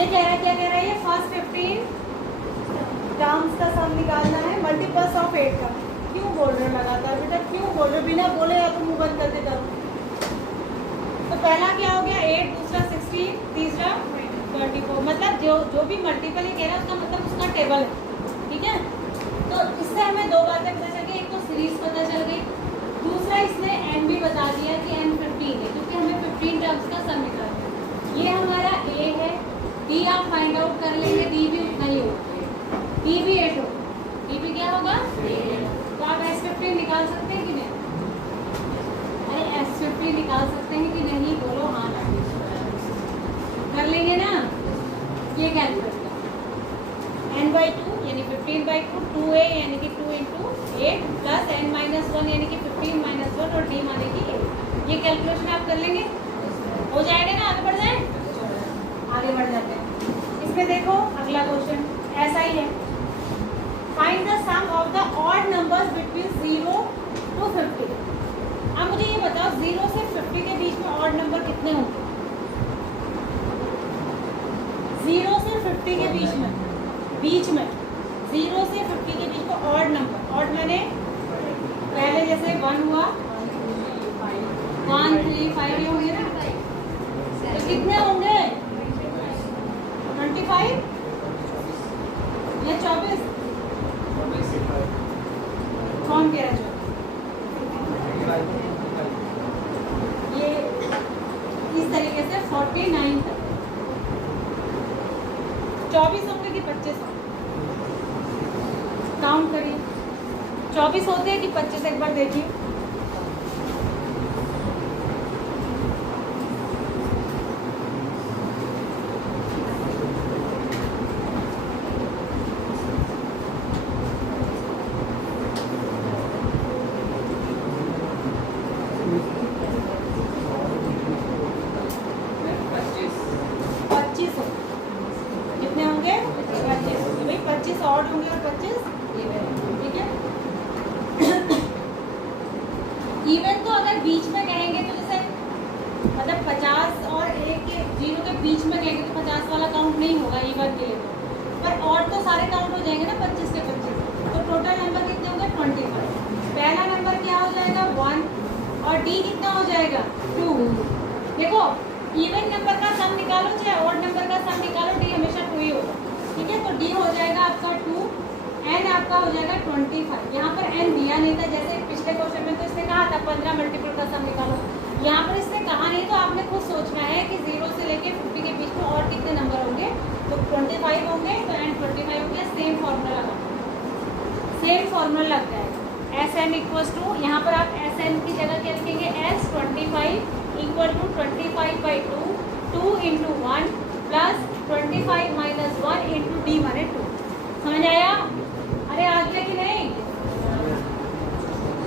ये कह रहा है, क्या कह रहा है ये, फर्स्ट 15 टर्म्स का सम निकालना है मल्टीपल्स ऑफ 8 का। क्यों बोल रहे हो लगातार बेटा, क्यों बोल रहे हो, बिना बोले या तो मुंह बंद करके करो। तो पहला क्या हो गया 8, दूसरा 16, तीसरा 24। मतलब जो भी मल्टीपल ही कह रहा है उसका मतलब उसका टेबल है, ठीक है। तो इससे हमें दो बातें पता चल गई, एक तो सीरीज पता चल गई, दूसरा इसने n भी बता दिया कि n 15 है, क्योंकि हमें 15 टर्म्स का सम निकालना है। ये हमारा a है, d आप फाइंड आउट कर लेंगे, d भी उतना ही होगा, d भी 8 होगा, d भी क्या होगा 8। तो आप S15 निकाल सकते हैं कि नहीं, अरे S15 निकाल सकते हैं कि नहीं, बोलो हाँ ना, कर लेंगे ना। ये कैलकुलेट कर n/2 यानी 15/2, 2a यानी कि 2 × 8 प्लस n-1 यानी कि 15 - 1 और d माने कि 8। ये कैलकुलेशन आप कर लेंगे, हो जाएगा ना। आगे बढ़ जाए, आगे बढ़ जाते हैं। इसमें देखो अगला क्वेश्चन ऐसा ही है, find the sum of the odd numbers between 0 to 50। अब मुझे ये बताओ 0 से 50 के बीच में ऑड नंबर कितने होंगे? 0 से 50 के बीच में 0 से 50 के बीच में ऑड नंबर, ऑड मैंने पहले जैसे 1 हुआ, 1, 3, 5 ये होंगे ना, तो कितने होंगे 25 या 24? कौन कह रहा है? ये इस तरीके से 49 तक 24 होंगे कि 25 होंगे? काउंट करिए, 24 होते हैं कि 25? एक बार देखिए। इवन तो अगर बीच में कहेंगे तो जैसे मतलब 50 और 1 के 0 के बीच में कहेंगे तो 50 वाला काउंट नहीं होगा इवन के लिए, पर और तो सारे काउंट हो जाएंगे ना 25 के 25। तो टोटल नंबर कितने होंगे 25। पहला नंबर क्या हो जाएगा 1 और डी कितना हो जाएगा 2। देखो इवन नंबर का सम निकालो चाहे ऑड नंबर का सम निकालो, डी हमेशा 2 ही होगा, ठीक है। तो डी हो जाएगा आपका 2, n आपका हो जाएगा 25। यहाँ पर n दिया नहीं था, जैसे पिछले क्वेश्चन में तो इसने कहा था 15 मल्टीपल का सम निकालो, यहाँ पर इसने कहा नहीं, तो आपने खुद सोचना है कि 0 से लेके 50 के बीच में और कितने नंबर होंगे। तो 25 होंगे तो n 25 हो गया, सेम फॉर्मूला लगा, सेम फॉर्मूला लग जाएगा। Sn इक्वल्स टू, यहाँ पर आप Sn की जगह क्या लिखेंगे S25 equal to 25/2, 2 × 1 plus 25 - 1 × d माने 2। समझ आया? अरे आ गया कि नहीं?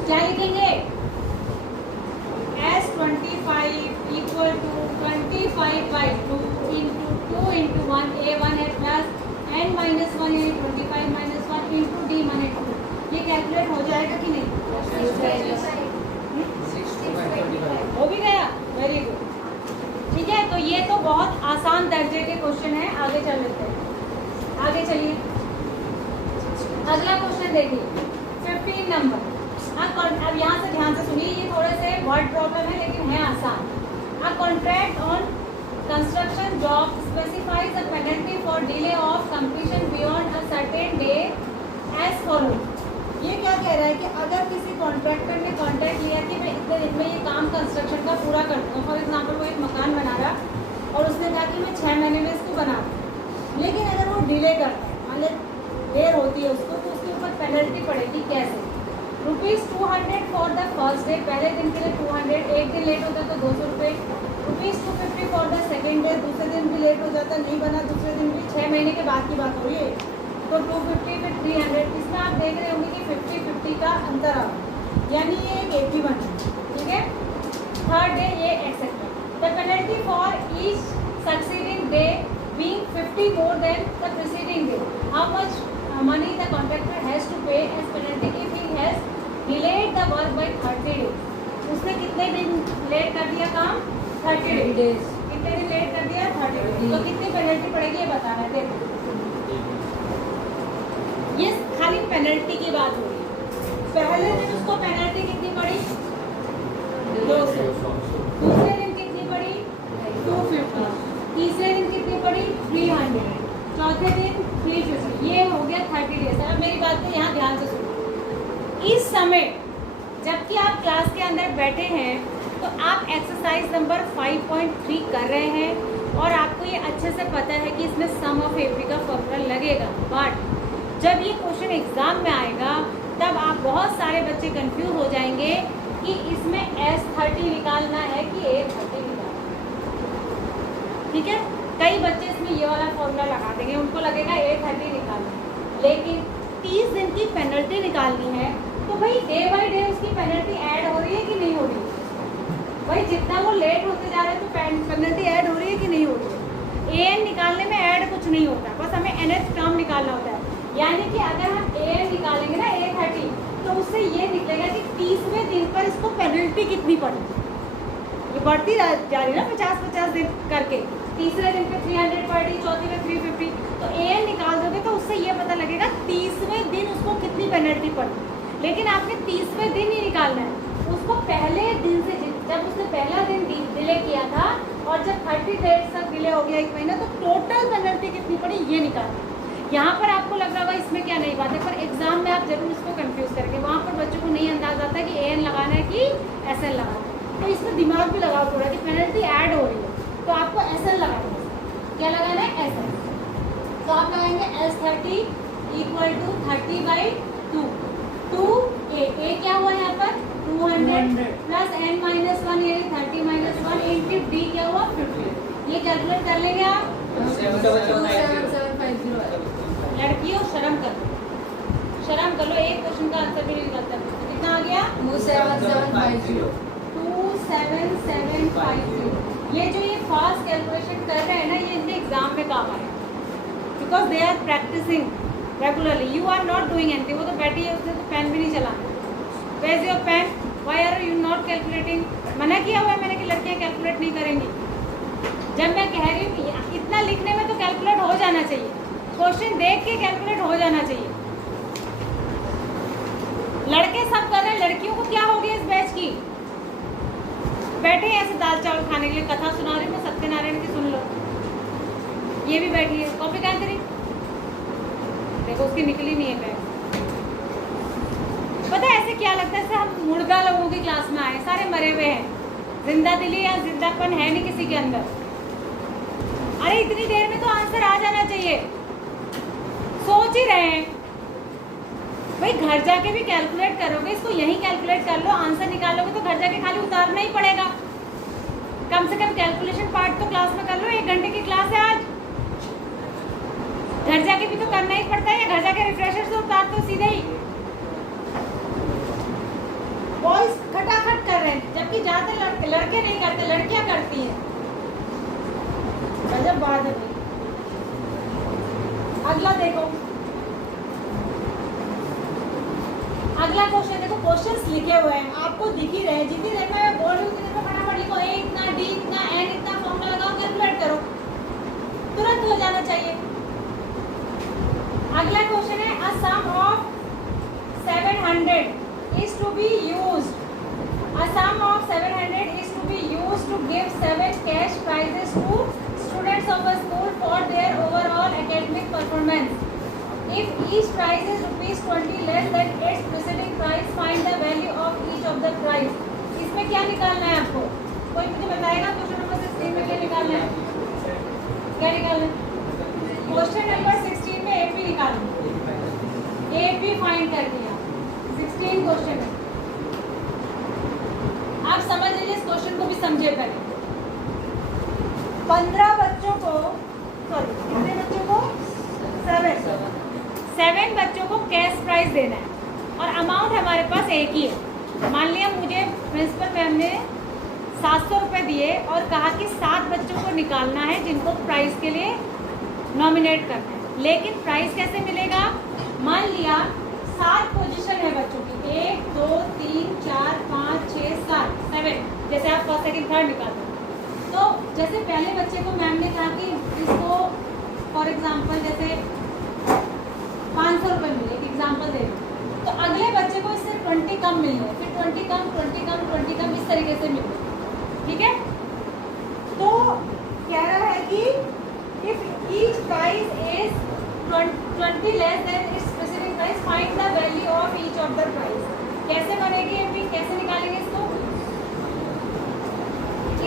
क्या लिखेंगे S25 इक्वल टू 25/2 × 2 × 1 a1 है प्लस n - 1 यानी 25 - 1 × d माने 2। ये कैलकुलेट हो जाएगा कि नहीं? हो भी गया, वेरी गुड, ठीक है। तो ये तो बहुत आसान दर्जे के क्वेश्चन है, आगे चल लेते हैं, आगे चलिए। अगला क्वेश्चन देखिए 15 नंबर। अब यहाँ से ध्यान से सुनिए, ये थोड़े से वर्ड प्रॉब्लम है लेकिन है आसान। A contract on construction job specifies a penalty for delay of completion beyond a certain day as follow. ये क्या कह रहा है कि अगर किसी कॉन्ट्रैक्टर ने कॉन्ट्रैक्ट लिया कि मैं इतने दिन में ये काम कंस्ट्रक्शन का पूरा कर दूँगा, फॉर एग्जाम्पल वो एक मकान बना रहा और उसने कहा कि मैं 6 महीने में इसको बना दूँ, लेकिन अगर वो डिले करता है, मतलब देर होती है उसको, तो उसके ऊपर पेनल्टी पड़ेगी। कैसे? ₹200 फॉर द फर्स्ट डे, पहले दिन के लिए 200, एक दिन लेट होता तो 200 रुपये। ₹250 फॉर द सेकेंड डे, दूसरे दिन भी लेट हो जाता, नहीं बना दूसरे दिन भी, 6 महीने के बाद की बात हो रही है, तो 250 फिर 300। इसमें आप देख रहे होंगे कि 50-50 का अंतर आ, यानी ये एक 81 है, ठीक है। थर्ड डे ये except. The penalty for each succeeding day being 50 more than the preceding day. How much money the contractor has to pay as penalty if he has delayed the work by 30 days? उसने कितने दिन late कर दिया काम? 30 days। कितने दिन late कर दिया? 30 days। तो कितनी पेनल्टी पड़ेगी ये बताना है। देखो ये खाली पेनल्टी की बात हो रही है। पहले दिन उसको पेनल्टी कितनी पड़ी? 200। दूसरे दिन कितनी पड़ी? 250। तीसरे दिन कितनी पड़ी? 300। चौथे दिन 350। ये हो गया 30 डेज। अब मेरी बात को यहाँ ध्यान से सुनो। इस समय जबकि आप क्लास के अंदर बैठे हैं तो आप एक्सरसाइज नंबर 5.3 कर रहे हैं और आपको ये अच्छे से पता है कि इसमें सम ऑफ एपी का फॉर्मूला लगेगा। बट जब ये क्वेश्चन एग्जाम में आएगा तब आप बहुत सारे बच्चे कंफ्यूज हो जाएंगे कि इसमें S30 निकालना है कि A30 निकालना है। ठीक है, कई बच्चे इसमें ये वाला फॉर्मूला लगा देंगे, उनको लगेगा A30 निकालना है। लेकिन 30 दिन की पेनल्टी निकालनी है तो भाई डे बाई डे उसकी पेनल्टी ऐड हो रही है कि नहीं हो रही है? भाई जितना वो लेट होते जा रहे हैं तो पेनल्टी ऐड हो रही है कि नहीं हो रही है? AN निकालने में ऐड कुछ नहीं होता, बस हमें NH टर्म निकालना होता है। यानी कि अगर हम AN निकालेंगे ना A30 तो उससे ये निकलेगा कि 30वें दिन पर इसको पेनल्टी कितनी पड़ी। ये बढ़ती जा रही है ना 50-50 दिन करके। तीसरे दिन पे 300 पड़ी, चौथे में 350। तो AN निकाल दोगे तो उससे ये पता लगेगा 30वें दिन उसको कितनी पेनल्टी पड़ी। लेकिन आपने 30वें दिन ही निकालना है, उसको पहले दिन से जब उसने पहला दिन डिले किया था और जब 30 डेज तक डिले हो गया 1 महीना तो टोटल पेनल्टी कितनी पड़ी ये निकालना। यहाँ पर आपको लग रहा होगा इसमें क्या नई बात है, पर एग्जाम में आप जरूर इसको कंफ्यूज करेंगे। वहाँ पर बच्चों को नहीं अंदाज आता कि AN लगाना है कि SN लगाना है। तो इसमें दिमाग भी लगाओ थोड़ा कि पेनल्टी ऐड हो रही है तो आपको SN लगाना है। क्या लगाना है? SN। तो आप लगाएंगे S30 = 30/2। 2A क्या हुआ यहाँ पर? 200 प्लस N-1 यानी 30 - 1 इंटू D क्या हुआ? 50। ये कैलकुलेट कर लेंगे आप? 27750 है। लड़कियों शर्म कर लो, शर्म कर लो, एक क्वेश्चन का आंसर भी नहीं निकलता। कितना आ गया? 27750। 27750। ये जो ये फास्ट कैलकुलेशन कर रहे हैं ना ये इनके एग्जाम में काम आएगा because they are practising regularly. You are not doing anything. वो तो बैठी है, उसने तो पेन भी नहीं चलाना। Where is your pen? Why are you not calculating? मना किया हुआ है मैंने कि लड़कियां कैलकुलेट नहीं करेंगी। जब मैं कह रही हूँ इतना लिखने में तो कैलकुलेट हो जाना चाहिए, क्वेश्चन देख के कैलकुलेट हो जाना चाहिए। लड़के सब कर रहे हैं, लड़कियों को क्या हो गया इस बैच की? बैठे हैं ऐसे दाल चावल खाने के लिए। कथा सुना रही हूँ मैं सत्यनारायण की, सुन लो। ये भी बैठी है, कॉपी कहाँ करी? देखो उसकी निकली नहीं है बैग। पता है ऐसे क्या लगता है जैसे हम मुर्गा लोगों की क्लास में आए, सारे मरे हुए हैं, जिंदा दिली या जिंदापन है नहीं किसी के अंदर। अरे इतनी देर में तो आंसर आ जाना चाहिए। सोच ही रहे हैं भाई, घर जाके भी कैलकुलेट करोगे, इसको यहीं कैलकुलेट कर लो, आंसर निकालोगे तो घर जाके खाली उतारना ही पड़ेगा। कम से कम कैलकुलेशन पार्ट तो क्लास में कर लो। 1 घंटे की क्लास है आज, घर जाके भी तो करना ही पड़ता है, या घर जाके रिफ्रेशर से उतार दो सीधे ही। बॉयज खटाखट कर रहे हैं, जबकि ज्यादातर लड़के नहीं करते, लड़कियां करती हैं। गजब बात है। अगला देखो, अगला क्वेश्चन देखो। क्वेश्चंस लिखे हुए हैं, आपको दिख ही रहे हैं। जितनी देर में मैं बोल रही हूँ उतनी देर में फटाफट लिखो। A इतना, D इतना, N इतना, फॉर्मूला लगाओ, कैलकुलेट करो, तुरंत हो जाना चाहिए। अगला क्वेश्चन है अ सम of 700 is to be used. A sum of 700 is to be used to give 7 cash prizes to students of a school for their overall academic performance. If each prize is ₹20 less than its preceding price, find the value of each of the prize. इसमें क्या निकालना है आपको? कोई मुझे बताएगा? Question number 16 में क्या निकालना है? क्या निकालना है? क्वेश्चन नंबर 16 में AP निकालना है। AP फाइंड कर दिया। 16 क्वेश्चन है। आप समझ लीजिए, इस क्वेश्चन को भी समझे पहले। 15 बच्चों को, सॉरी कितने बच्चों को? 7 बच्चों को कैश प्राइज देना है और अमाउंट हमारे पास एक ही है। मान लिया मुझे प्रिंसिपल मैम ने 700 रुपये दिए और कहा कि 7 बच्चों को निकालना है जिनको प्राइज के लिए नॉमिनेट करना है। लेकिन प्राइज कैसे मिलेगा? मान लिया 7 पोजीशन है बच्चों की, 1 2 3 4 5 6 7 7, जैसे आप फर्स्ट सेकंड थर्ड निकालते हैं। तो जैसे पहले बच्चे को मैम ने कहा कि इसको फॉर एग्जांपल जैसे 500 रुपये मिले, एक एग्जांपल दे रही हूँ, तो अगले बच्चे को इससे 20 कम मिलने, फिर 20 कम 20 कम 20 कम इस तरीके से मिले, ठीक है। तो कह रहा है कि if each price is 20 less than it's preceding price, find the value of each of the price. कैसे बनेगी ये भी, कैसे निकालेंगे इसको?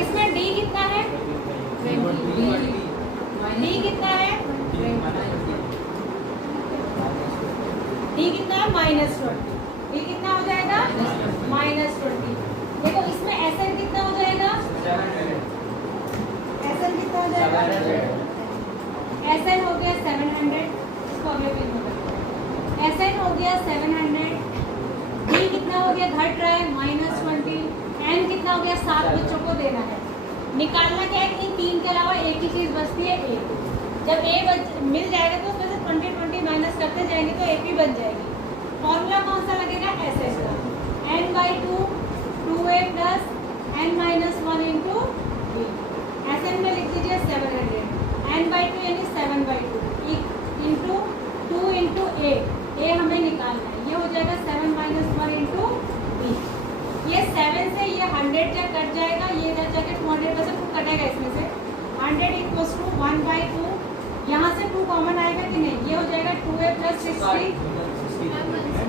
इसमें डी कितना है? डी कितना है? डी कितना है? -20। डी कितना हो जाएगा? -20। देखो इसमें एसएन कितना हो जाएगा? एसएन कितना हो जाएगा? एसएन हो गया 700, इसको अगले पेज में करते हैं। एसएन हो गया 700, डी कितना हो गया? घट रहा है -20, एन कितना हो गया? 7 बच्चों को देना है। निकालना क्या है? इन 3 के अलावा एक ही चीज़ बचती है, ए। जब ए मिल जाएगा तो उसमें से 20 माइनस करते जाएंगे तो ए पी बन जाएगी। फॉर्मूला कौन सा लगेगा? एस एस का, n/2 2a plus n-1 into B. S N में लिख दीजिए 700, n/2 यानी 7/2 इंटू 2 इंटू ए हमें निकालना है, ये हो जाएगा 7-1 इंटू बी। ये 7 से ये 100 क्या कट जाएगा, ये इधर जाके 200% कटेगा इसमें से। 100 इक्वल्स टू 1/2, यहाँ से 2 कॉमन आएगा कि नहीं, ये हो जाएगा 2a प्लस 60।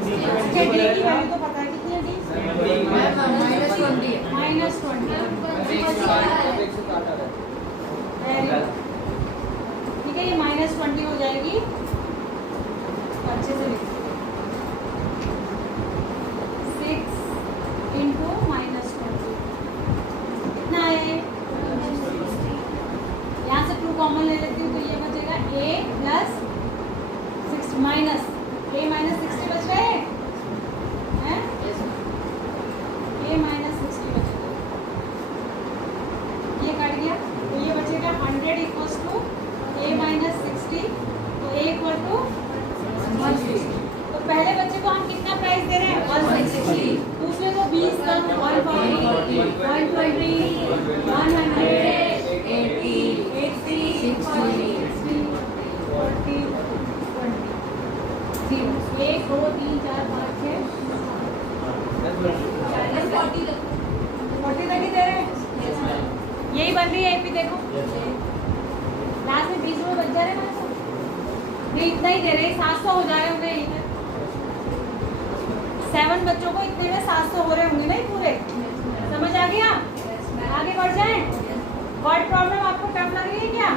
डी की वैल्यू तो पता है कितनी है? डी -20। ठीक है, ये -20 हो जाएगी। अच्छे से लिखो, 6 इंटू -20 कितना है? यहाँ से 2 कॉमन ले लेती हूँ तो ये बचेगा a plus 60 minus a minus 60 बच रहे हैं, a माइनस 60 बचेगा, ये कट गया तो ये बचेगा 100 इक्वल्स टू a माइनस 60, तो a इक्वल टू 160। तो पहले बच्चे को हम कितना प्राइस दे रहे हैं? 160। दूसरे को 20 कम 140 120 100 80 60 40 40 0 1 2 3 4 5 6 40 तक ही दे रहे हैं। यही बन रही है एपी, देखो लास्ट में 20 में बच जा रहे हैं, ये इतना ही दे रहे हैं, 700 हो जा रहे होंगे यहीं पे। 7 बच्चों को इतने में 700 हो रहे होंगे नहीं पूरे, समझ आ गया? आगे बढ़ जाएं। वर्ड प्रॉब्लम आपको टफ लग रही है क्या?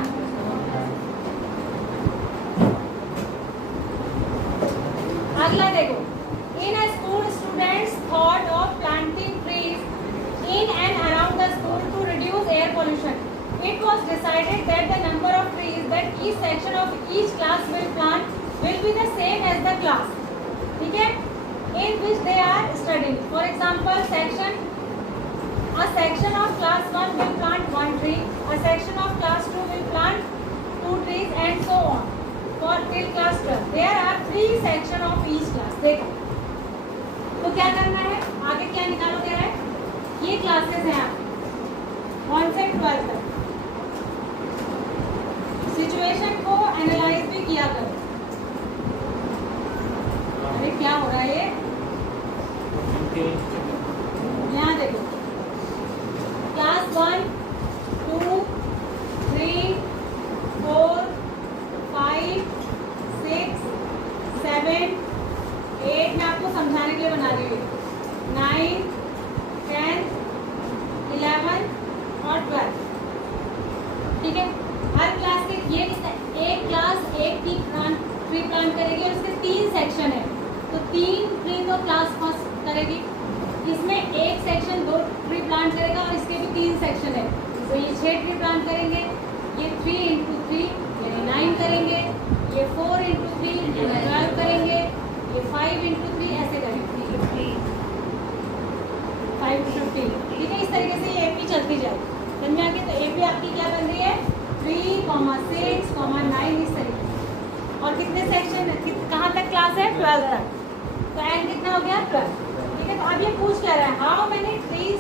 अगला देखो, in a school students thought of planting trees in and around the school to reduce air pollution. It was decided that the number of trees that each section of each class will plant will be the same as the class, ठीक है, in which they are studying. For example, a section of class 1 will plant 1 tree, a section of class 2 will plant 2 trees, and so on for till class 12. There are 3 sections of each class. देखो, तो क्या करना है आगे, क्या निकालो कह रहा है? ये क्लासेस हैं आपकी 1 से 12 तक। सिचुएशन को एनालाइज भी किया करो। अरे क्या हो रहा है ये? यहाँ देखो, क्लास 1 2 3 4 5 6 7 8 मैं आपको समझाने के लिए बना रही हूँ, 9 10 11 और 12, ठीक है। हर क्लास के ये एक क्लास एक ट्री प्लांट करेगी और इसके 3 सेक्शन है, तो 3 ट्री तो क्लास फर्स्ट करेगी, इसमें एक सेक्शन 2 ट्री प्लांट करेगा और इसके भी 3 सेक्शन है, तो ये 6 ट्री प्लांट करेंगे, ये 3 इंटू 3 यानी 9 करेंगे, ये 4 इंटू 3 यानी 12 करेंगे, ये 5 इंटू 3 ऐसे करेंगे 5 to 15, ठीक है। इस तरीके से ये एपी चलती जाएगी, समझ में आ गई? तो एपी आपकी क्या बन रही है? 3, 6, 9 इस तरीके। और कितने सेक्शन, कहाँ तक क्लास है? 12 तक। तो एंड कितना हो गया? 12, ठीक है। तो अब ये पूछ क्या रहा है? हाउ मेनी ट्रीज,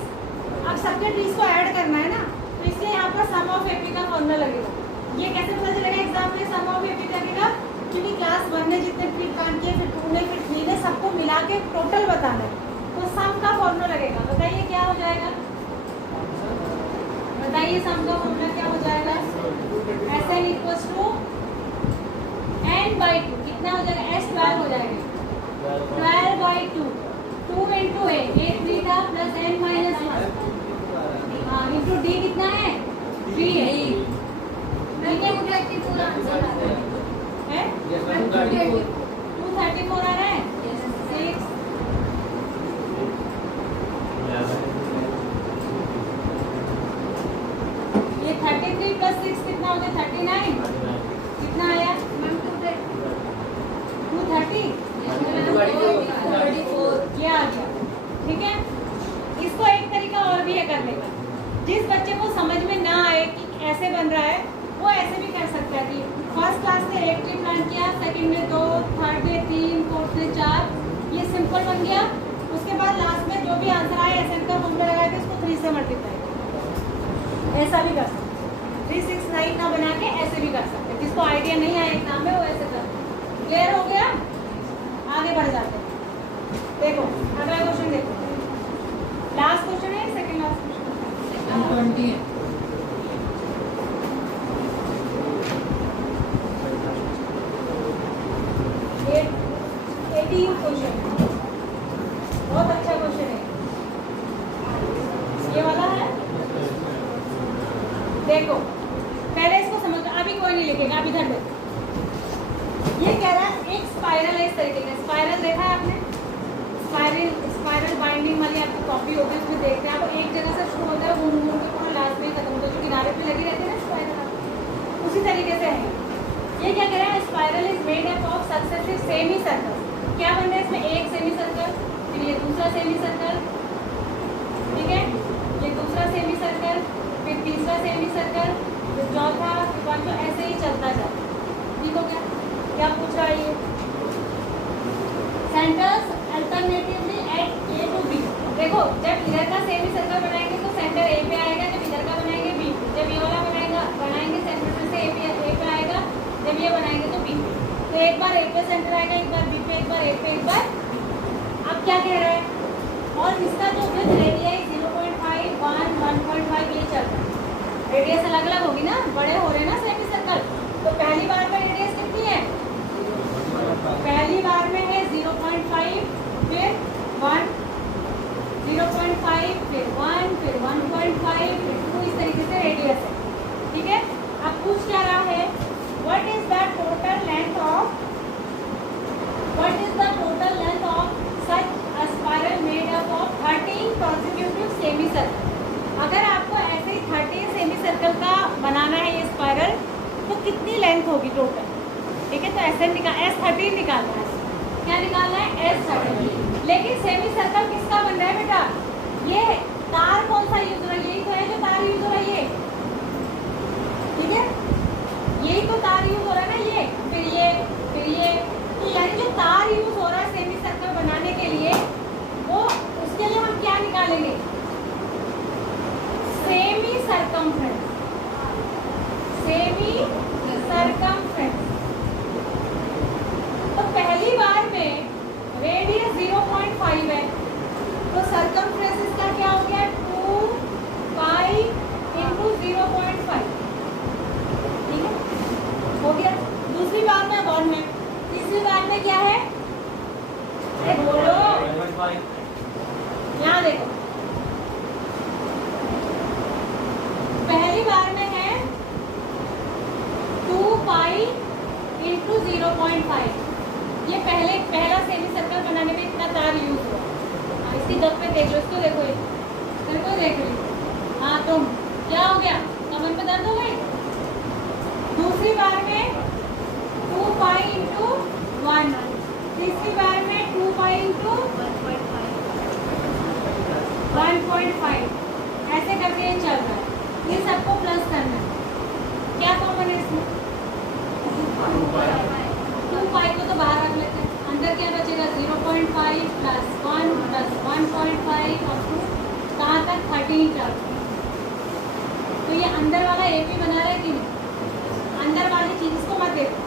अब सबके ट्रीज को ऐड करना है ना, तो इसलिए यहाँ पर सम ऑफ एपी का फॉर्मूला लगेगा। ये कैसे पता चलेगा एग्जाम में? सम सम ऑफ एपी क्या देगा, क्योंकि क्लास 1 ने जितने ट्री प्लांट किए, फिर 2 ने, फिर 3 ने, सबको मिला के टोटल बताना है। तो सम का फॉर्मूला लगेगा, बताइए क्या हो जाएगा, बताइए सम का फॉर्मूला क्या हो जाएगा। Sn इक्वल्स टू n/2, कितना हो जाएगा, S12 हो जाएगा, 12/2, 2 इंटू a 3 था प्लस n माइनस 1, हाँ इंटू d कितना है 3 है। ठीक है, पूरा आंसर आ गया है 234 आ रहा है, 6 ये 33 प्लस 6 कितना हो गया 39, कितना आया 230, ये आ गया। ठीक है, इसको एक तरीका और भी है करने का, जिस बच्चे को समझ में ना आए कि ऐसे बन रहा है, वो ऐसे भी कर सकता है कि फर्स्ट क्लास से एक ट्री प्लांट किया, सेकंड में 2, थर्ड में 3, फोर्थ में 4, ये सिंपल बन गया। उसके बाद लास्ट में जो भी आंसर आया एसएन का फॉर्मूला लगा के इसको 3 से मल्टीप्लाई, ऐसा भी कर सकते हैं। 369 ना बना के ऐसे भी कर सकते हैं, जिसको आइडिया नहीं आया एग्जाम में वो ऐसे कर। क्लियर हो गया, आगे बढ़ जाते हैं। देखो अगला क्वेश्चन देखो, लास्ट क्वेश्चन है, सेकंड लास्ट क्वेश्चन 20 क्वेश्चन, बहुत अच्छा क्वेश्चन है ये वाला है। देखो पहले इसको समझ, अभी कोई नहीं लिखेगा, अभी इधर देखो। ये कह रहा है एक स्पाइरल है इस तरीके का, स्पाइरल देखा है आपने, स्पाइरल बाइंडिंग वाली आपकी कॉपी होगी, उसमें देखते हैं आप एक जगह से शुरू होता है, घूम घूम के पूरा लास्ट में खत्म होता है, जो किनारे पे लगी रहती है ना स्पाइरल, उसी तरीके से है। ये क्या कह रहा है, spiral is made up of successive semi circle. क्या बन रहा है इसमें, एक सेमी सर्कल, फिर ये दूसरा सेमी सर्कल, ठीक है, ये दूसरा सेमी सर्कल, फिर तीसरा सेमी सर्कल, फिर चौथा, फिर पांचवा, ऐसे ही चलता जाता है। ठीक हो गया, क्या पूछ रहा है ये, centres alternatively at A to B. देखो जब इधर का सेमी सर्कल बनाएंगे तो सेंटर ए पे आएगा, जब इधर का बनाएंगे बी पे, जब ये वाला बनाएंगे सेंटर से ए पे आएगा, जब ये बनाएंगे तो बी पे। तो एक बार ए पे सेंटर आएगा, एक बार बी पे, एक बार ए पे, एक बार। अब क्या कह रहा है, और इसका जो विड्थ रेडियस 0.5, 1, 1.5 ये चल रहा है। रेडियस अलग अलग होगी ना, बड़े हो रहे हैं ना सेमी सर्कल। तो पहली बार में रेडियस कितनी है, पहली बार में है 0.5, फिर 1, 0.5, फिर 1, फिर 1.5, फिर 2, इस तरीके से रेडियस है। ठीक है, अब पूछ क्या रहा है, what is the total length of such a spiral made up of 13 consecutive semi circle। अगर आपको ऐसे ही 13 सेमी सर्कल का बनाना है ये स्पाइरल, तो कितनी लेंथ होगी टोटल। ठीक है, तो S13 निकालना है, क्या निकालना है, S13। लेकिन सेमी सर्कल किसका बन रहा है बेटा, ये तार कौन सा यूज हो रहा है, यही तो है जो तार यूज हो रहा है ये, ठीक है, यही तो तार यूज हो रहा है ना, ये फिर ये फिर ये, तो यानी जो तार यूज हो रहा है सेमी सर्कल बनाने के लिए, वो उसके लिए हम क्या निकालेंगे, सेमी सरकमफ्रेंस, सेमी सरकमफ्रेंस। तो पहली बार में रेडियस 0.5 है, तो सरकमफ्रेंस इसका क्या हो गया, 2 पाई इंटू 0.5। ठीक है, हो गया। दूसरी बार में 1 है, तीसरी बार में क्या है, अरे बोलो, यहाँ देखो, पहली बार में है 2 पाई इंटू 0.5। ये पहला सेमी सर्कल बनाने में इतना तार यूज हुआ। इसकी गप पे देख लो, इसको देखो, मेरे को देख लो। हाँ तुम क्या हो गया, कमर में दर्द हो गई। दूसरी बार में 2 पाई इंटू 1, तीसरी बार में 2 पाई इंटू 1.5, ऐसे करके ये चल रहा है। ये सबको प्लस करना है, क्या कॉमन है इसमें, 2 पाई को तो बाहर रख लेते हैं, अंदर क्या बचेगा, 0.5 प्लस 1 प्लस 1.5 और 2, कहाँ तक 13 तक। तो ये अंदर वाला AP बना रहा है कि नहीं, अंदर वाली चीज इसको मत देखो,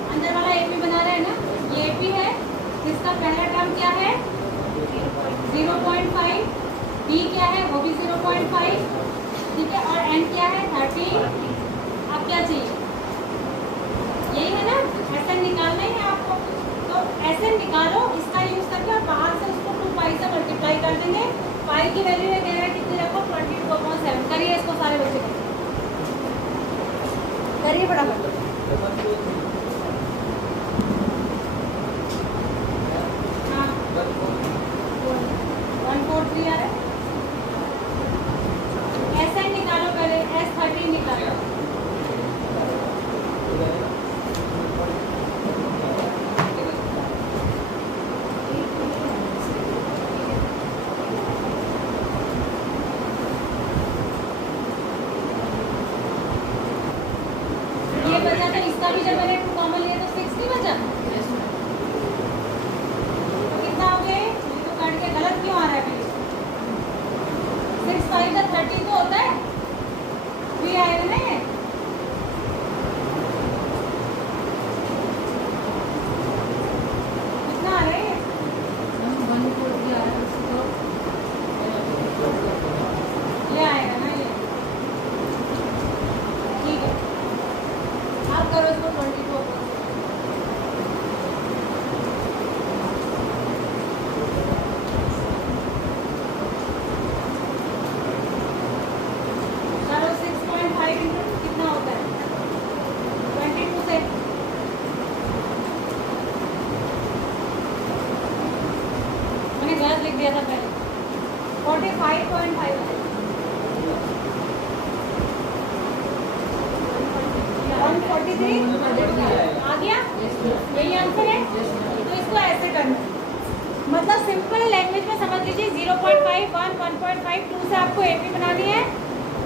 कर देंगे। पाई की वैल्यू ये कह रहा है कितनी रखो 22/7। करिए इसको सारे बच्चे करिए फटाफट। हाँ 143 आ रहा है। SN निकालो पहले, S13 निकालो। ये बचा तो इसका भी जब मैंने 2 कॉमन लिया तो 6 नहीं बचा। कितना हो गए? ये तो काट के गलत क्यों आ रहा है? 6 5 का 30 तो होता है, 3 आएगा ना ये। कितना आ रहा है? ये आएगा ना ये। ठीक है, आप करो इसको 22। चलो 6.5 इंटू कितना होता है? 22 से। मैंने गलत लिख दिया था पहले। 45.5 143 आ गया। यही आंसर है। तो इसको ऐसे करना है, मतलब सिंपल लैंग्वेज में समझ लीजिए 0.5 1 1.5 2 से आपको AP बनानी है,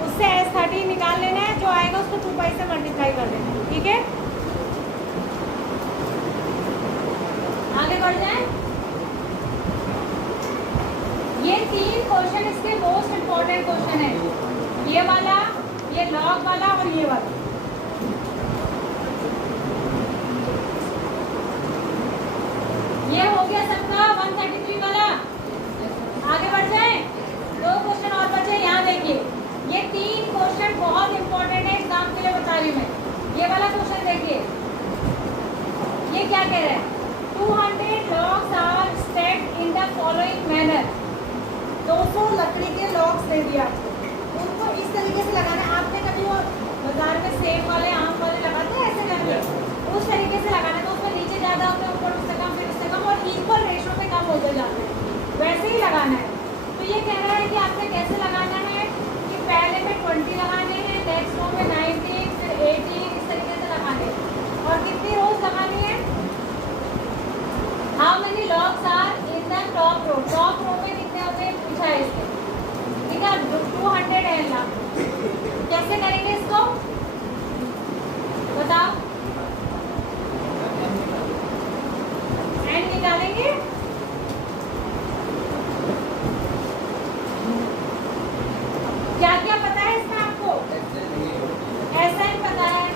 उससे S13 निकाल लेना है, जो आएगा उसको 2 पाई से मल्टीप्लाई कर देना है। ठीक है, आगे बढ़ जाए। ये 3 क्वेश्चन इसके मोस्ट इम्पोर्टेंट क्वेश्चन है, ये वाला, ये लॉग वाला और ये वाला। ये हो गया सबका 133 वाला। आगे बढ़ जाए, 2 क्वेश्चन और बचे। यहाँ देखिए, ये 3 क्वेश्चन बहुत इंपॉर्टेंट है एग्जाम के लिए, बता रही हूँ मैं। ये वाला क्वेश्चन देखिए, ये क्या कह रहा है? 200 logs are stacked in the following manner. 200 लकड़ी के लॉग्स दे दिया आपको, उनको इस तरीके से लगाना है। आपने कभी वो बाजार में सेब वाले आम वाले लगाते हैं ऐसे करके, उस तरीके से लगाना है। तो उसमें नीचे ज़्यादा होते हैं, ऊपर उससे कम, फिर उससे कम, और इक्वल रेशो पे कम होते जाते हैं, वैसे ही लगाना है। तो ये कह रहा है कि आपने कैसे लगाना है कि पहले में 20 लगाने हैं, नेक्स्ट रो में 19, फिर 18, इस तरीके से लगाने हैं। और कितनी रोज लगानी है? How many logs are in the top row. Top row में कितने होते हैं पूछा है इससे। ठीक है, 200 है ना। कैसे करेंगे इसको बताओ? एंड निकालेंगे। क्या क्या पता है इसमें आपको? SN पता है,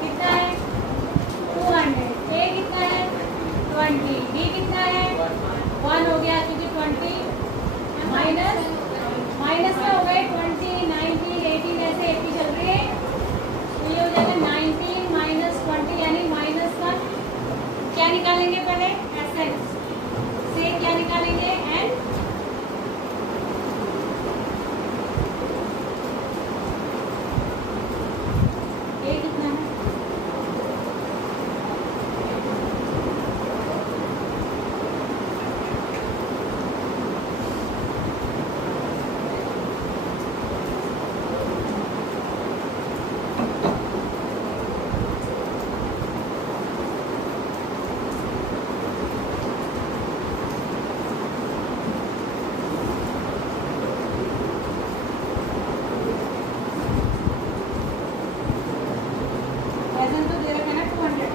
कितना है? 200। A कितना है? 20। B कितना है? 1 हो गया, क्योंकि 20 माइनस में हो गए 20, 19, 18, ऐसे 80 चल रही है। तो ये हो जाएगा 19 माइनस 20 यानी -1। क्या निकालेंगे पहले? SN से क्या निकालेंगे? N। A कितना है? SN तो दे रखा है ना 200।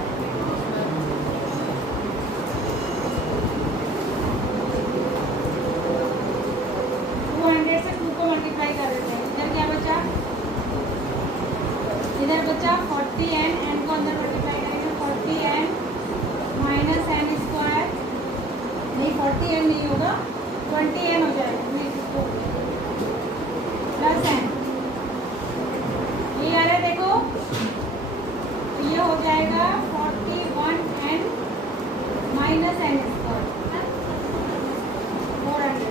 से 2 को मल्टीप्लाई कर देते हैं। इधर क्या बचा? इधर बचा 40n, n को अंदर मल्टीप्लाई करेंगे 40n माइनस n स्क्वायर, नहीं 40n नहीं होगा, 20n हो जाएगा, नहीं इसको प्लस n। ये आ रहा है देखो, तो ये हो जाएगा 41n माइनस n स्क्वायर 400।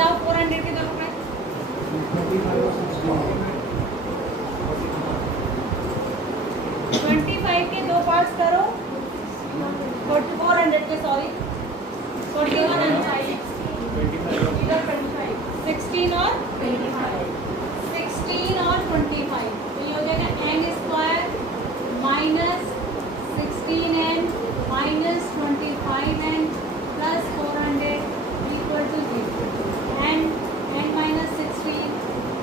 बताओ 400 के दोनों में 25 के दो पार्ट्स करो, 400 के, सॉरी 41 and 16 और 16 और 25, तो ये हो जाएगा n square minus 16n minus 25n plus 400 equal to 0। n minus 16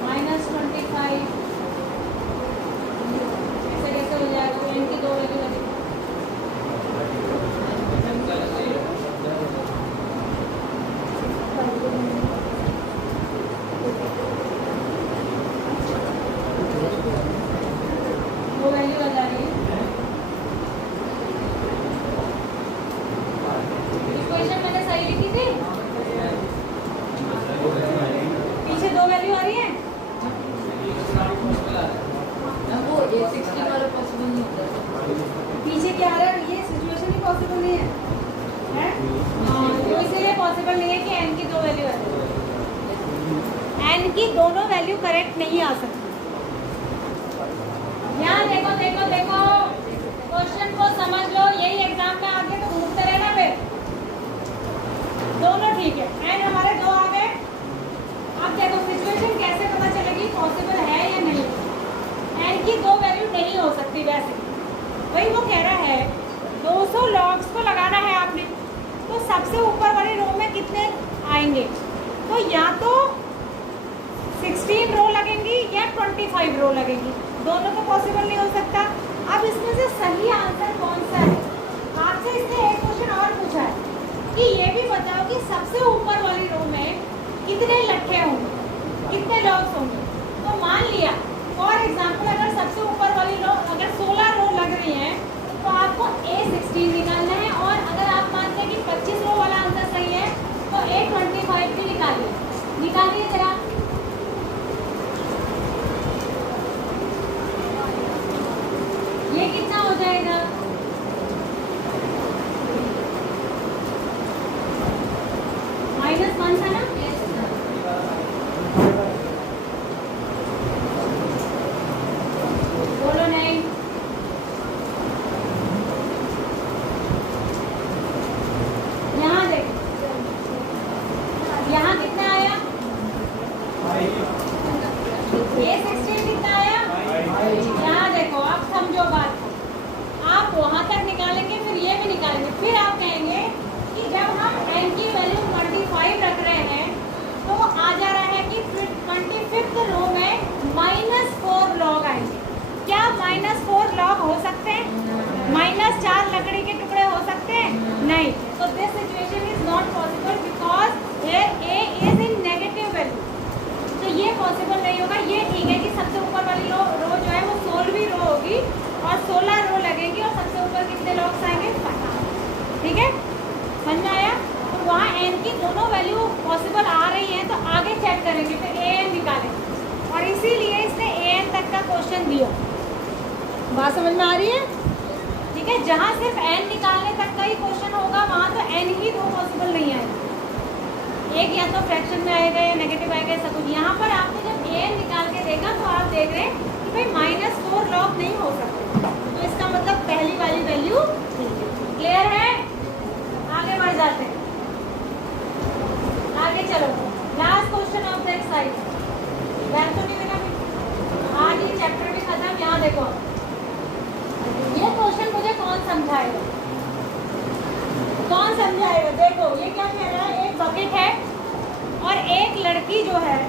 minus 25 ऐसे कैसे हो जाएगा? तो n की दो वैल्यू लगेगी। वो वैल्यू आ जा रही है। इक्वेशन मैंने सही लिखी थी, पीछे दो वैल्यू आ रही है। वो ये 16 वाला पॉसिबल नहीं होता। पीछे क्या आ रहा है? ये सिचुएशन ही पॉसिबल नहीं है, हैं? तो इसलिए पॉसिबल नहीं है कि n की दो वैल्यू आ जाए। n की दोनों वैल्यू करेक्ट नहीं आ सकती। यहाँ देखो देखो देखो, क्वेश्चन को समझ लो, यही एग्जाम में आगे तो घूमते रहना फिर। दोनों ठीक है, n हमारे दो आ गए। अब देखो सिचुएशन कैसे पता चलेगी पॉसिबल है या नहीं। n की दो वैल्यू नहीं हो सकती वैसे, वही वो कह रहा है 200 लॉग्स को लगाना है आपने, तो सबसे ऊपर वाली रो में कितने आएंगे? तो या तो 16 रो लगेंगी या 25 रो लगेंगी, दोनों तो पॉसिबल नहीं हो सकता। अब इसमें से सही आंसर कौन सा है? आपसे इसने एक क्वेश्चन और पूछा है कि ये भी बताओ कि सबसे ऊपर वाली रो में कितने लट्ठे होंगे, कितने लॉग्स होंगे। तो मान लिया फॉर एग्जाम्पल अगर सबसे ऊपर वाली रो अगर 16 रो लग रही हैं तो आपको A16 निकालना है, और अगर आप मानते हैं कि 25 रो वाला आंसर सही है तो A25 भी निकालिए जरा। ये कितना हो जाएगा? -1 था ना? बोलो नहीं। यहाँ देखो, यहाँ कितना आया? A16 कितना आया? यहाँ देखो, आप समझो बात को, आप वहाँ तक निकालेंगे फिर ये भी निकालेंगे, फिर आप कहेंगे कि जब हम n की वैल्यू 25 रख रहे हैं तो आ जा रहा है कि 25th रो में -4 लॉग आएंगे। क्या -4 लॉग हो सकते हैं? -4 लकड़ी के टुकड़े हो सकते हैं? नहीं। तो this situation is not possible because here a is in negative value, तो ये पॉसिबल नहीं होगा। ये ठीक है कि सबसे ऊपर वाली रो जो है वो 16वीं रो होगी और 16 रो लगेगी और सबसे ऊपर कितने लॉग्स आएंगे? 50। ठीक है, समझ में आया? तो वहाँ n की दोनों वैल्यू पॉसिबल आ रही हैं, तो आगे चेक करेंगे, फिर an निकालेंगे, और इसीलिए इसने an तक का क्वेश्चन दिया। बात समझ में आ रही है? ठीक है, जहाँ सिर्फ n निकालने तक का ही क्वेश्चन होगा वहाँ तो n ही दो पॉसिबल नहीं आएगा, एक या तो फ्रैक्शन में आएगा या नेगेटिव आएगा, ऐसा कुछ। यहाँ पर आपने जब an निकाल के देखा तो आप देख रहे हैं कि भाई -4 लॉग नहीं हो सकते, तो इसका मतलब पहली वाली वैल्यू क्लियर है। आगे बढ़ जाते हैं, आगे चलो। Last question of the exercise, back तो नहीं देना, आज ये चैप्टर भी खत्म। यहाँ देखो, ये क्वेश्चन मुझे कौन समझाएगा? कौन समझाएगा? देखो ये क्या कह रहा है, एक बकेट है और एक लड़की जो है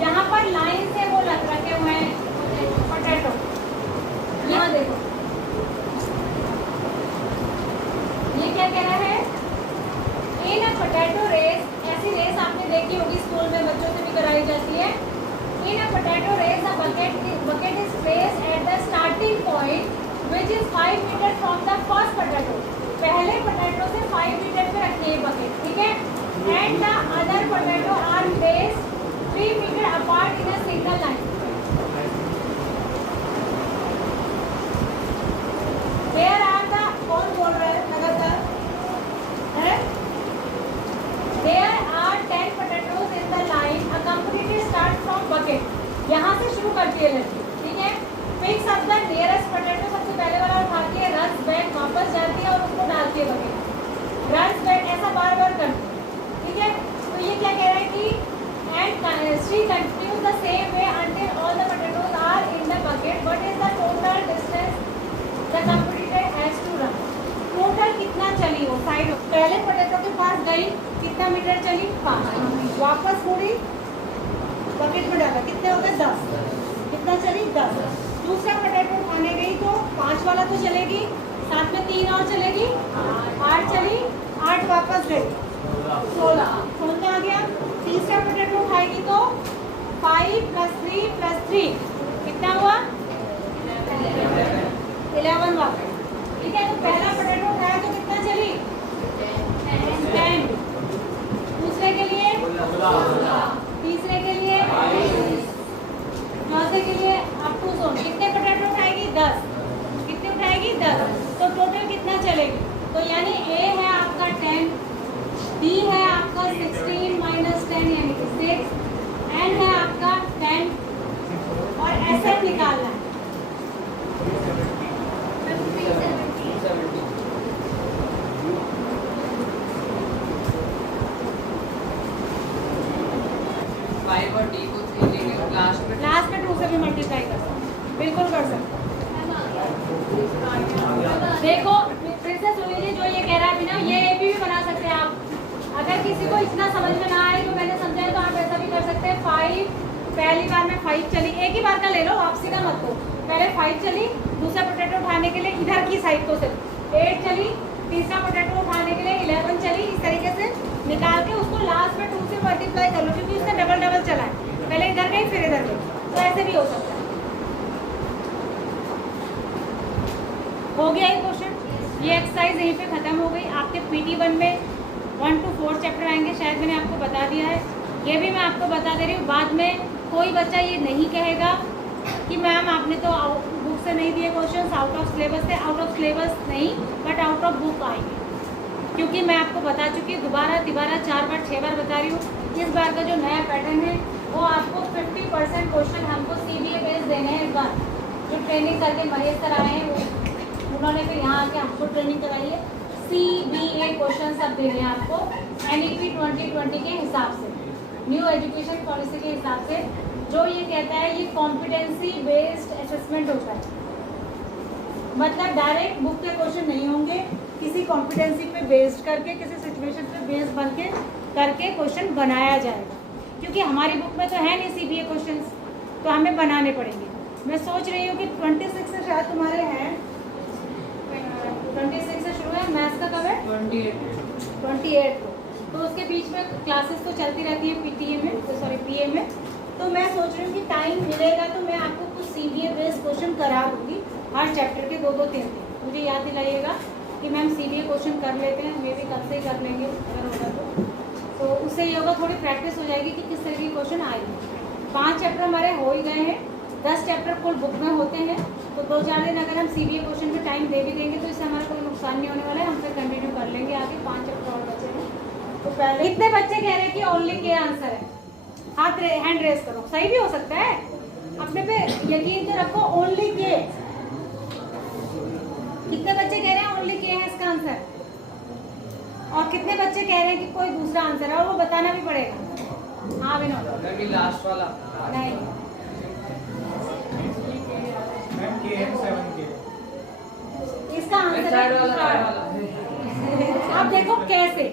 यहाँ पर लाइन से वो रखे हुए हैं पोटैटो। यहाँ देखो ये क्या कह रहा है, इन अ पोटैटो रेस, ऐसी रेस आपने देखी होगी स्कूल में, बच्चों से भी कराई जाती है। In a potato race a bucket is placed at the starting point which is 5 metre from the first potato. पहले पोटैटो से 5 मीटर पे रखिए बकेट, ठीक है। And the other potato are placed 3 metre apart in a single line. There are the, कौन बोल रहा है लगातार है? There are 10 potatoes in यहाँ से शुरू करती है लड़की, ठीक है। Picks up the nearest potato, सबसे पहले वाला उठाती है, रन्स बैक वापस जाती है और उसको डालती है बकेट, रन्स बैक, ऐसा बार बार करती है, ठीक है। तो ये क्या कह रहा है कि and she continues the same way until all the potatoes are in the bucket, what is the total distance the competitor has to run. Total कितना चली वो साइड, पहले पोटैटो के पास गई, कितना मीटर चली, 5, वापस मुड़ी, बकेट में डाला, कितने हो गए, 10, कितना चली, 10। दूसरा पोटैटो उठाने गई तो 5 वाला तो चलेगी, साथ में 3 और चलेगी, 8 चली, 8 वापस गई, 16 आ गया। तीसरा पोटैटो उठाएगी तो 5 + 3 + 3 कितना हुआ, 11 वापस, ठीक है। तो पहला पोटैटो उठाया तो कितना चली, 10, दूसरे के लिए, तीसरे के लिए, चौथे के लिए, अप टू जोन कितने पोटैटो उठाएगी, 10, कितने उठाएगी, 10। तो टोटल कितना चलेगी, तो यानी ए है आपका 10, बी है आपका 16 - 10 यानी कि 6, एन है आपका 10 और एस एफ निकालना है, 5 और D को 3 लेंगे, लास्ट में 2 से भी मल्टीप्लाई कर सकते हैं, बिल्कुल कर सकते हैं। देखो फिर से सुन लीजिए, जो ये कह रहा है बिना, ये भी बना सकते हैं आप। अगर किसी को इतना समझ में ना आए जो मैंने समझाया तो आप ऐसा भी कर सकते हैं। 5 पहली बार में 5 चली, एक ही बार का ले लो, वापसी का मत हो, पहले 5 चली, दूसरा पोटैटो उठाने के लिए इधर की साइड को सिर्फ 8 चली, तीसरा पोटैटो उठाने के लिए 11 चली, इस तरीके से निकाल के उसको लास्ट में 2 से मल्टीप्लाई कर लो, क्योंकि उसने डबल डबल चला है, पहले इधर गई फिर इधर गई, तो ऐसे भी हो सकता है। हो गया ये क्वेश्चन, ये एक्सरसाइज यहीं पे खत्म हो गई। आपके PT1 में 1 to 4 चैप्टर आएंगे, शायद मैंने आपको बता दिया है, ये भी मैं आपको बता दे रही हूँ। बाद में कोई बच्चा ये नहीं कहेगा कि मैम आपने तो बुक से नहीं दिए क्वेश्चन, आउट ऑफ सिलेबस थे। आउट ऑफ सिलेबस नहीं, बट आउट ऑफ बुक आएंगे, क्योंकि मैं आपको बता चुकी हूँ, दोबारा 4 बार 6 बार बता रही हूँ। इस बार का जो नया पैटर्न है वो आपको 50% क्वेश्चन हमको CBA बेस देने हैं। इस बार जो ट्रेनिंग करके महेश सर आए हैं, वो उन्होंने फिर यहाँ आके हमको ट्रेनिंग कराई है। CBA क्वेश्चन सब देंगे आपको NEP 2020 के हिसाब से, न्यू एजुकेशन पॉलिसी के हिसाब से। जो ये कहता है ये कॉम्पिटेंसी बेस्ड असेसमेंट होता है, मतलब डायरेक्ट बुक के क्वेश्चन नहीं होंगे, किसी कॉम्पिटेंसी पे बेस्ड करके, किसी सिचुएशन पे बेस्ड बन के करके क्वेश्चन बनाया जाएगा। क्योंकि हमारी बुक में तो है नहीं CBA क्वेश्चंस, तो हमें बनाने पड़ेंगे। मैं सोच रही हूँ कि 26 से शायद तुम्हारे हैं, 26 से शुरू है, मैथ्स का कब है, 28 को, तो उसके बीच में क्लासेस तो चलती रहती है PTA में, PA में। तो मैं सोच रही हूँ कि टाइम मिलेगा तो मैं आपको कुछ CBA बेस्ड क्वेश्चन करा दूँगी, हर चैप्टर के 2-2 3 मुझे याद दिलाइएगा कि मैम CBA क्वेश्चन कर लेते हैं, मे भी कल से ही कर लेंगे अगर होगा तो उससे ये होगा, थोड़ी प्रैक्टिस हो जाएगी कि किस तरह के क्वेश्चन आएंगे। 5 चैप्टर हमारे हो ही गए हैं, 10 चैप्टर कुल बुक में होते हैं, तो 2-4 दिन अगर हम CBA क्वेश्चन में टाइम दे भी देंगे तो इससे हमारा कोई नुकसान नहीं होने वाला है, हम फिर कंटिन्यू कर लेंगे आगे। 5 चैप्टर और बचे हैं। तो पहले कितने बच्चे कह रहे हैं कि ओनली के आंसर है, हाथ हैंड रेस करो, सही भी हो सकता है, अपने पे यकीन तो रखो, ओनली के। कितने बच्चे कह रहे हैं ओनली के है इसका आंसर, और कितने बच्चे कह रहे हैं कि कोई दूसरा आंसर है, और वो बताना भी पड़ेगा। हाँ विनोद, लास्ट वाला नहीं, इसका आंसर आप देखो कैसे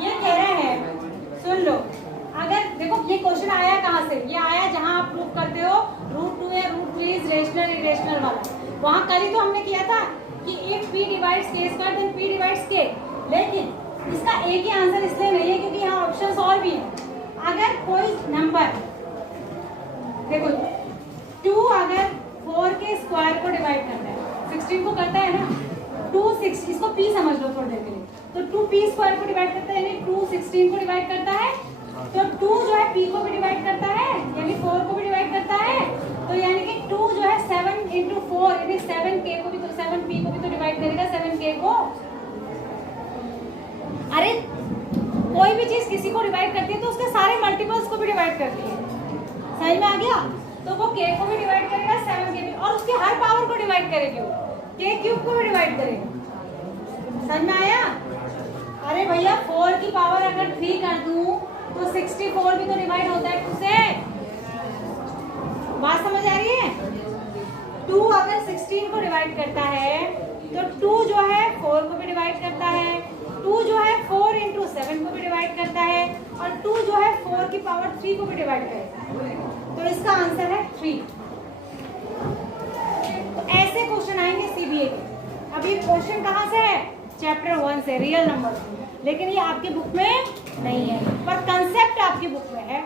ये कह रहे हैं, सुन लो। अगर देखो ये क्वेश्चन आया कहाँ से, ये आया जहाँ आप प्रूव करते हो √2 या √3 इज रेशनल इरेशनल वाला। वहाँ कल ही तो हमने किया था कि if P divides K² then P divides K, लेकिन इसका एक ही आंसर इसलिए नहीं है क्योंकि यहाँ ऑप्शंस और भी हैं। अगर कोई नंबर देखो 2 अगर 4 के स्क्वायर को डिवाइड करता है, 16 को करता है ना, 2 6, इसको P समझ लो थोड़ी देर के लिए, तो 2P स्क्वायर को डिवाइड करता है यानी 2 16 को डिवाइड करता है, तो 2 जो है P को भी डिवाइड करता है यानी 4 को भी डिवाइड करता है, तो यानी कि 2 जो है 7 × 4 यानी 7K को भी, तो 7P को भी तो डिवाइड करेगा 7K को। अरे कोई भी चीज किसी को डिवाइड करती है तो उसके सारे मल्टीपल्स को भी डिवाइड करती है, समझ में आ गया? तो वो k को भी डिवाइड करेगा 7 के भी, और उसके हर पावर को डिवाइड करेगी, वो k क्यूब को भी डिवाइड करेगा। समझ में आया? अरे भैया 4 की पावर अगर 3 कर दूं तो 64 भी तो डिवाइड होता है 2 से। बात समझ आ रही है? 2 अगर 16 को डिवाइड करता है तो 2 जो है 4 को भी डिवाइड करता है, 2 जो है 4 इंटू 7 को भी डिवाइड करता है, और 2 जो है 4 की पावर 3 को भी डिवाइड करता है। तो इसका आंसर है 3। तो ऐसे क्वेश्चन आएंगे सीबीए के। अब ये क्वेश्चन कहाँ से है? चैप्टर 1 से, रियल नंबर। लेकिन ये आपकी बुक में नहीं है, पर कंसेप्ट आपकी बुक में है।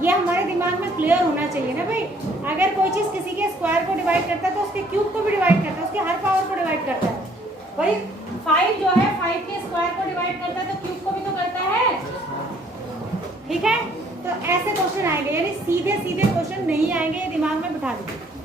ये हमारे दिमाग में क्लियर होना चाहिए ना भाई। अगर कोई चीज़ किसी के स्क्वायर को डिवाइड करता है तो उसके क्यूब को भी डिवाइड करता है, उसके हर पावर को डिवाइड करता है। भाई 5 जो है 5 के स्क्वायर को डिवाइड करता है तो क्यूब को भी तो करता है। ठीक है? तो ऐसे क्वेश्चन आएंगे, यानी सीधे सीधे क्वेश्चन नहीं आएंगे, ये दिमाग में बिठा दीजिए।